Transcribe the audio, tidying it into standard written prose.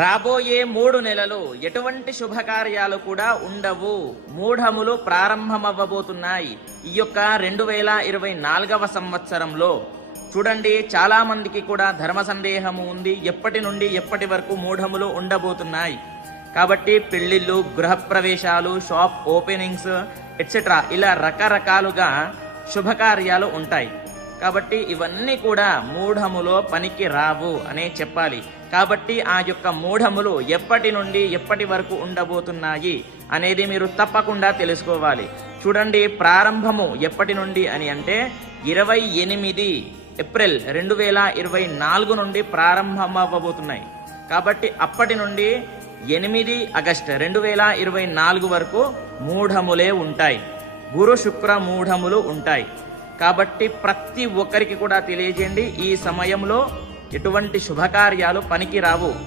రాబోయే 3 నెలలు ఎటువంటి శుభకార్యాలు కూడా ఉండవు. మూఢములు ప్రారంభమవ్వబోతున్నాయి. ఈ యొక్క 2024వ సంవత్సరంలో చూడండి, చాలా మందికి కూడా ధర్మ సందేహము ఉంది. ఎప్పటి నుండి ఎప్పటి వరకు మూఢములు ఉండబోతున్నాయి. కాబట్టి పెళ్లిళ్ళు, గృహప్రవేశాలు, షాప్ ఓపెనింగ్స్ ఎట్సెట్రా ఇలా రకరకాలుగా శుభకార్యాలు ఉంటాయి. కాబట్టి ఇవన్నీ కూడా మూఢములో పనికి రావు అనే చెప్పాలి. కాబట్టి ఆ యొక్క మూఢములు ఎప్పటి నుండి ఎప్పటి వరకు ఉండబోతున్నాయి అనేది మీరు తప్పకుండా తెలుసుకోవాలి. చూడండి, ప్రారంభము ఎప్పటి నుండి అని అంటే 28 ఏప్రిల్ 2024 నుండి ప్రారంభమవ్వబోతున్నాయి. కాబట్టి అప్పటి నుండి 8 ఆగస్టు 2024 వరకు మూఢములే ఉంటాయి. గురు శుక్ర మూఢములు ఉంటాయి. కాబట్టి ప్రతి ఒక్కరికి కూడా తెలియజేయండి, ఈ సమయంలో ఎటువంటి శుభకార్యాలు పనికి రావు.